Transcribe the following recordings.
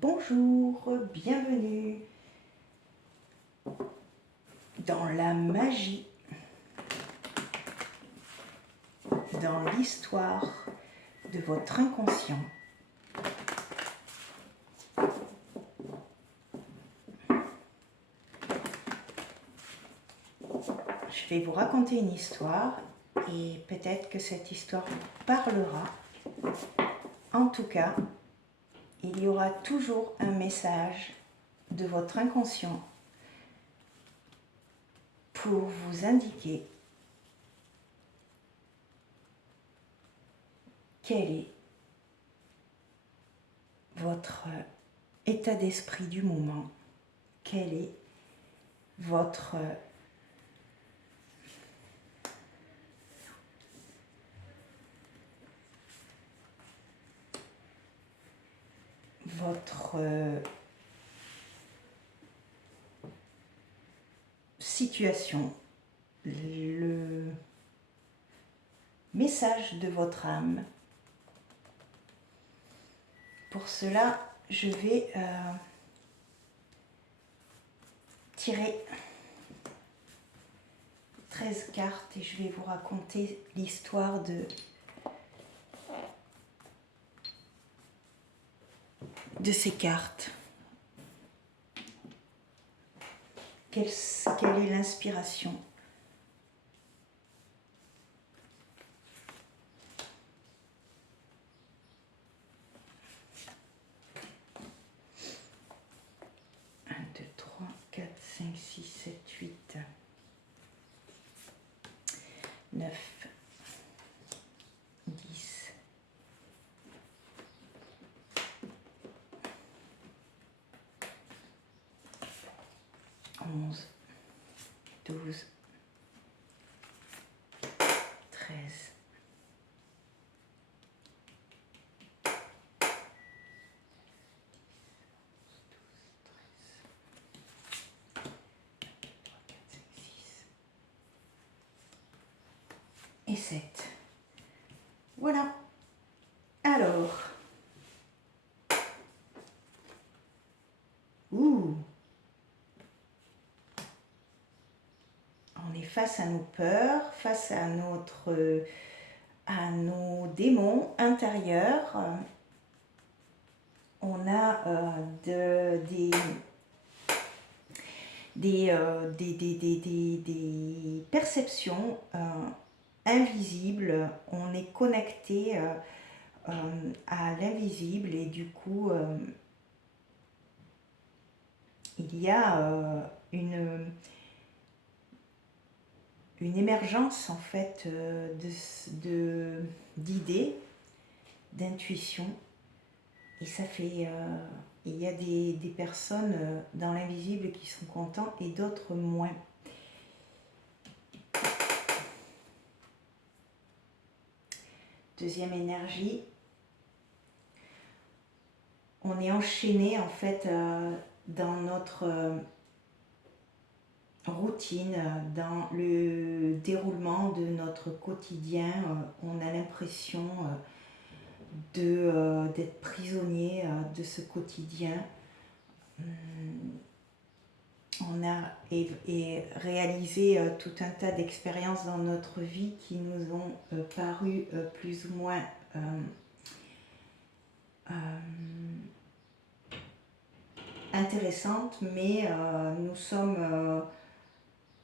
Bonjour, bienvenue dans la magie, dans l'histoire de votre inconscient. Je vais vous raconter une histoire et peut-être que cette histoire vous parlera. En tout cas, il y aura toujours un message de votre inconscient pour vous indiquer quel est votre état d'esprit du moment, quel est votre situation, le message de votre âme. Pour cela, je vais tirer 13 cartes et je vais vous raconter l'histoire de ces cartes. Quelle est l'inspiration? Un, 2, 3, 4, 5, 6, 7, 8, 9, 10, 11, 12, 13, 7. Voilà. Alors. On est face à nos peurs, face à nos démons intérieurs. On a des perceptions invisibles. On est connecté à l'invisible et du coup il y a une émergence en fait d'idées, d'intuition, et ça fait il y a des personnes dans l'invisible qui sont contents et d'autres moins. Deuxième énergie, on est enchaîné en fait dans notre routine, dans le déroulement de notre quotidien. On a l'impression d'être prisonnier de ce quotidien. On a réalisé tout un tas d'expériences dans notre vie qui nous ont paru plus ou moins intéressantes, mais nous sommes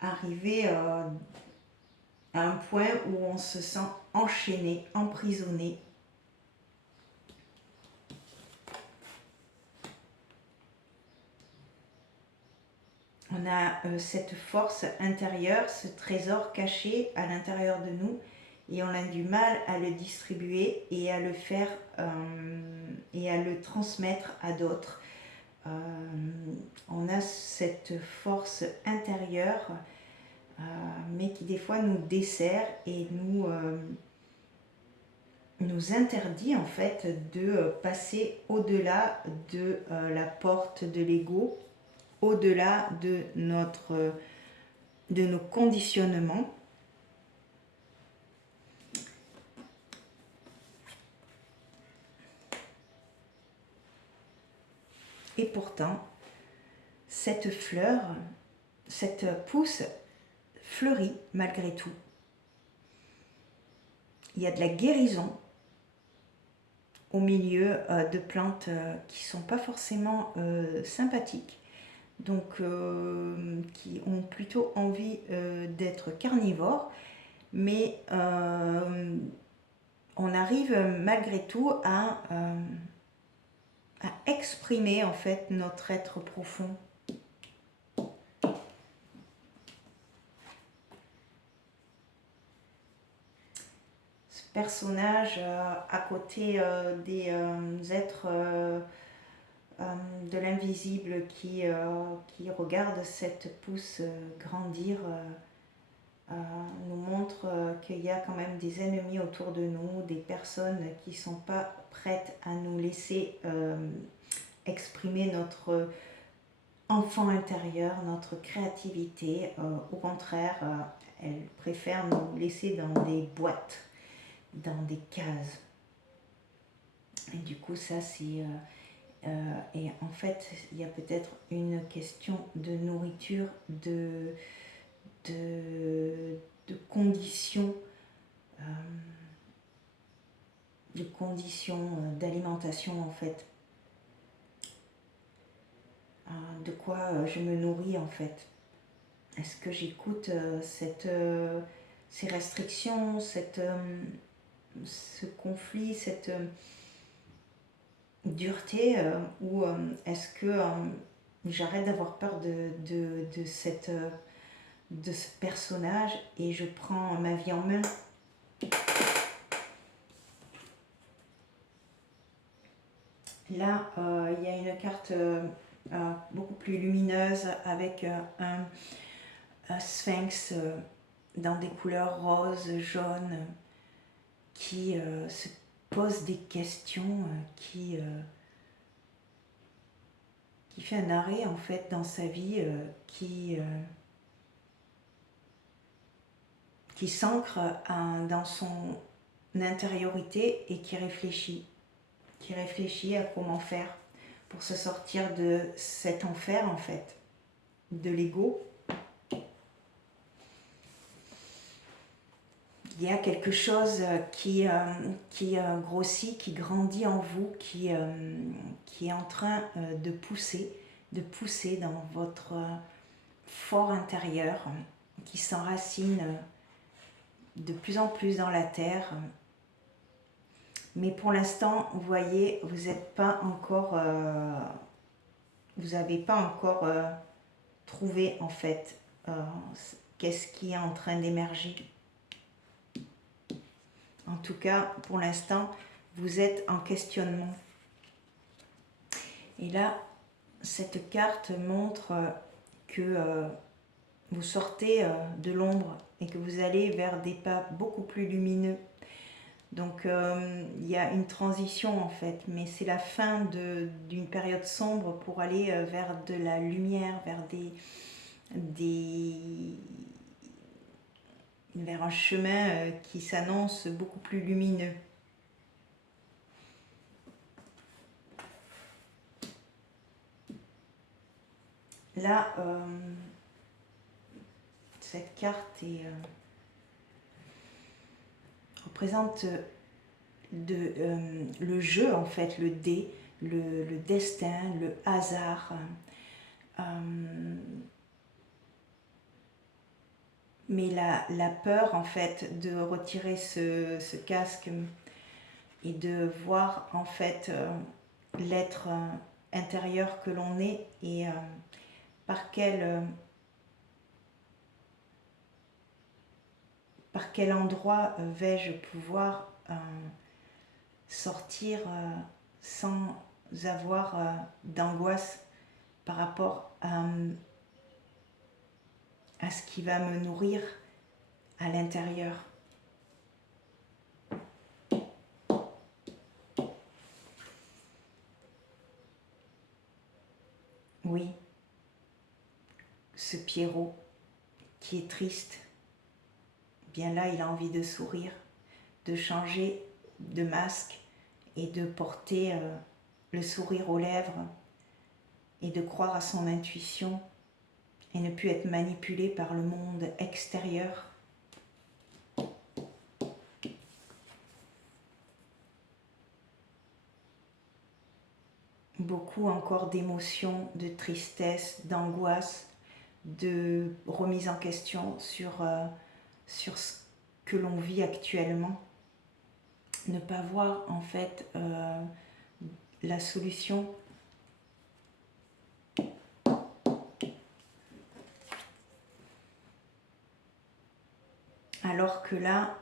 arrivés à un point où on se sent enchaîné, emprisonné. On a cette force intérieure, ce trésor caché à l'intérieur de nous, et on a du mal à le distribuer et à le faire et à le transmettre à d'autres. On a cette force intérieure, mais qui des fois nous dessert et nous interdit en fait de passer au-delà de la porte de l'ego, au-delà de nos conditionnements. Et pourtant, cette fleur, cette pousse fleurit malgré tout. Il y a de la guérison au milieu de plantes qui ne sont pas forcément sympathiques, donc qui ont plutôt envie d'être carnivores, mais on arrive malgré tout à exprimer en fait notre être profond. Ce personnage à côté des êtres de l'invisible qui regarde cette pousse grandir nous montre qu'il y a quand même des ennemis autour de nous, des personnes qui ne sont pas prêtes à nous laisser exprimer notre enfant intérieur, notre créativité. Au contraire, elles préfèrent nous laisser dans des boîtes, dans des cases. Et du coup, ça c'est... et en fait, il y a peut-être une question de nourriture, de conditions d'alimentation en fait. De quoi je me nourris en fait. Est-ce que j'écoute ces restrictions, ce conflit, cette dureté, ou est-ce que j'arrête d'avoir peur de ce personnage et je prends ma vie en main? Là, il y a une carte beaucoup plus lumineuse avec un sphinx dans des couleurs roses, jaunes, qui se pose des questions, qui fait un arrêt en fait dans sa vie, qui s'ancre dans son intériorité et qui réfléchit à comment faire pour se sortir de cet enfer en fait, de l'ego. Il y a quelque chose qui grossit, qui grandit en vous, qui est en train de pousser dans votre fort intérieur, qui s'enracine de plus en plus dans la terre. Mais pour l'instant, vous voyez, vous n'êtes pas encore, vous n'avez pas encore trouvé en fait qu'est-ce qui est en train d'émerger. En tout cas, pour l'instant, vous êtes en questionnement. Et là, cette carte montre que vous sortez de l'ombre et que vous allez vers des pas beaucoup plus lumineux. Donc, il y a une transition en fait, mais c'est la fin d'une période sombre pour aller vers de la lumière, vers un chemin qui s'annonce beaucoup plus lumineux. Là, cette carte représente le jeu en fait, le dé, le destin, le hasard. Mais la peur en fait de retirer ce casque et de voir en fait l'être intérieur que l'on est et par quel endroit vais-je pouvoir sortir sans avoir d'angoisse par rapport à ce qui va me nourrir à l'intérieur. Oui, ce Pierrot qui est triste, bien là il a envie de sourire, de changer de masque et de porter le sourire aux lèvres, et de croire à son intuition et ne plus être manipulé par le monde extérieur. Beaucoup encore d'émotions, de tristesse, d'angoisse, de remise en question sur ce que l'on vit actuellement. Ne pas voir en fait la solution. Alors que là,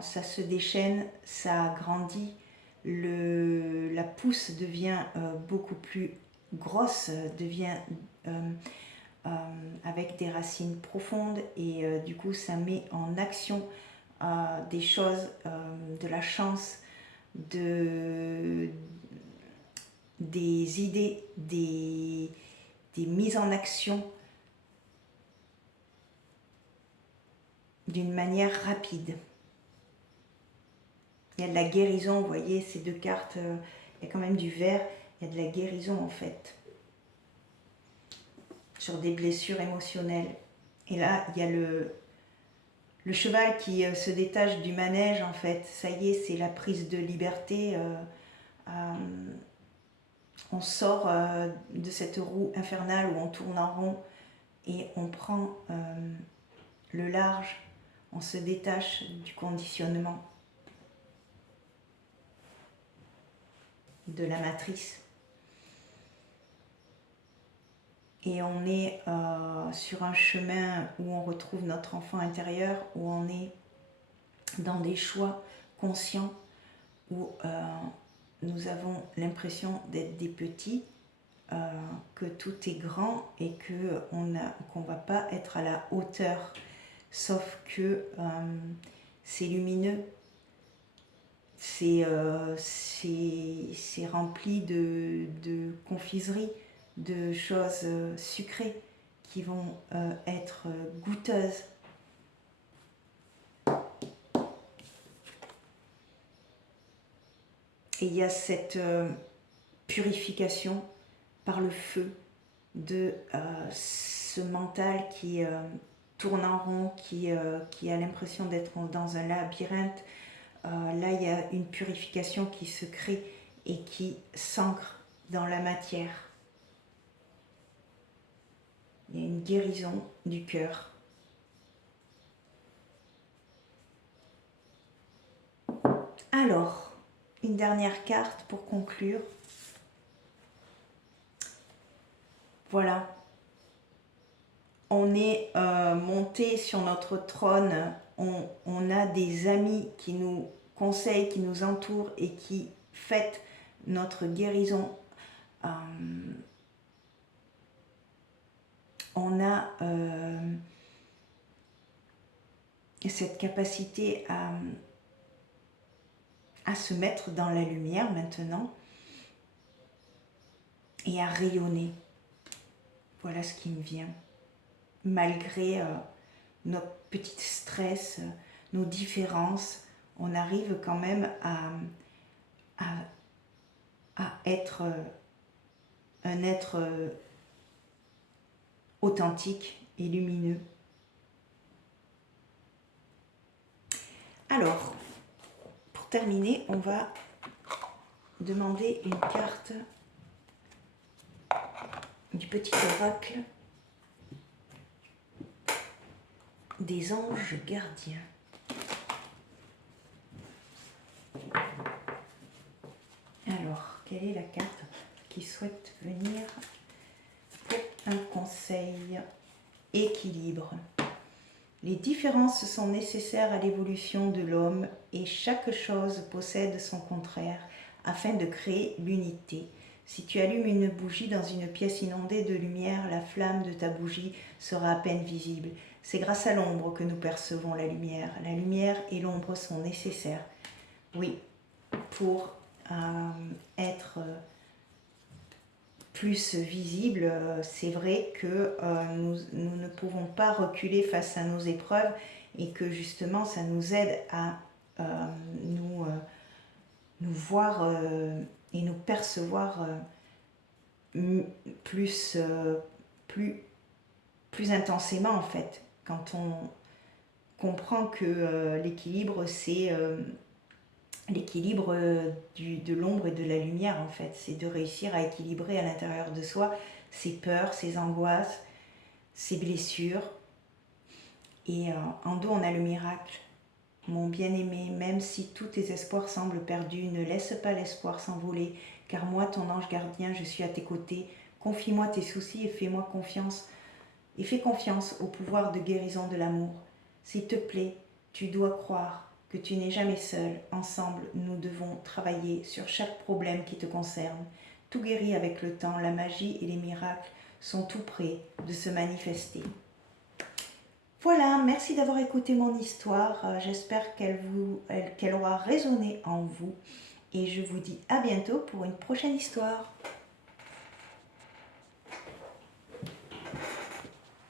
ça se déchaîne, ça grandit, la pousse devient beaucoup plus grosse, devient avec des racines profondes et du coup ça met en action des choses, de la chance, des idées, des mises en action d'une manière rapide. Il y a de la guérison, vous voyez, ces deux cartes, il y a quand même du vert, il y a de la guérison en fait, sur des blessures émotionnelles. Et là, il y a le cheval qui se détache du manège en fait, ça y est, c'est la prise de liberté. On sort de cette roue infernale où on tourne en rond et on prend le large, on se détache du conditionnement, de la matrice. Et on est sur un chemin où on retrouve notre enfant intérieur, où on est dans des choix conscients, où nous avons l'impression d'être des petits, que tout est grand et qu'on ne va pas être à la hauteur. Sauf que c'est lumineux, c'est rempli de confiseries, de choses sucrées qui vont être goûteuses. Et il y a cette purification par le feu de ce mental qui tourne en rond, qui a l'impression d'être dans un labyrinthe. Là, il y a une purification qui se crée et qui s'ancre dans la matière. Il y a une guérison du cœur. Alors, une dernière carte pour conclure. Voilà. On est monté sur notre trône. On a des amis qui nous conseillent, qui nous entourent et qui fêtent notre guérison. On a cette capacité à se mettre dans la lumière maintenant et à rayonner. Voilà ce qui me vient. Malgré notre petit stress, nos différences, on arrive quand même à être un être authentique et lumineux. Alors, pour terminer, on va demander une carte du petit oracle des anges gardiens. Alors, quelle est la carte qui souhaite venir pour un conseil? Équilibre. Les différences sont nécessaires à l'évolution de l'homme et chaque chose possède son contraire afin de créer l'unité. Si tu allumes une bougie dans une pièce inondée de lumière, la flamme de ta bougie sera à peine visible. C'est grâce à l'ombre que nous percevons la lumière. La lumière et l'ombre sont nécessaires. Oui, pour être plus visible, c'est vrai que nous ne pouvons pas reculer face à nos épreuves et que justement ça nous aide à nous voir et nous percevoir plus, plus intensément en fait. Quand on comprend que l'équilibre, c'est l'équilibre de l'ombre et de la lumière en fait. C'est de réussir à équilibrer à l'intérieur de soi ses peurs, ses angoisses, ses blessures. Et en dos, on a le miracle. Mon bien-aimé, même si tous tes espoirs semblent perdus, ne laisse pas l'espoir s'envoler, car moi, ton ange gardien, je suis à tes côtés. Confie-moi tes soucis et fais-moi confiance. Et fais confiance au pouvoir de guérison de l'amour. S'il te plaît, tu dois croire que tu n'es jamais seul. Ensemble, nous devons travailler sur chaque problème qui te concerne. Tout guérit avec le temps, la magie et les miracles sont tout près de se manifester. Voilà, merci d'avoir écouté mon histoire. J'espère qu'elle aura résonné en vous. Et je vous dis à bientôt pour une prochaine histoire.